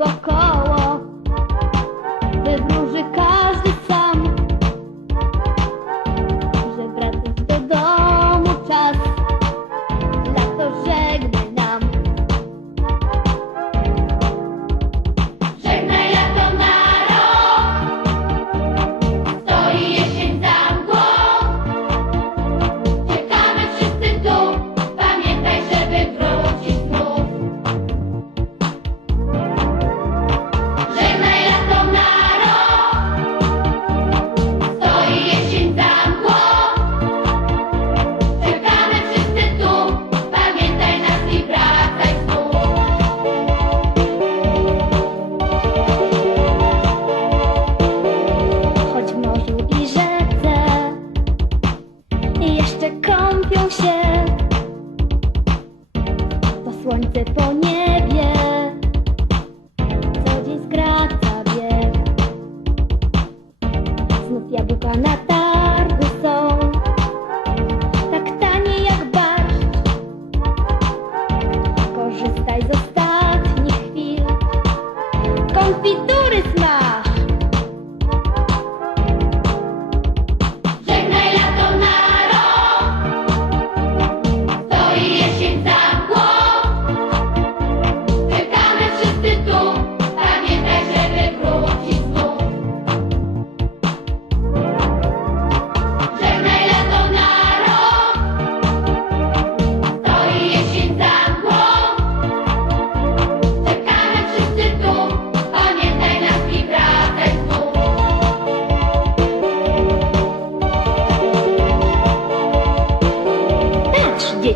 walk off.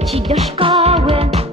dzieci do szkoły.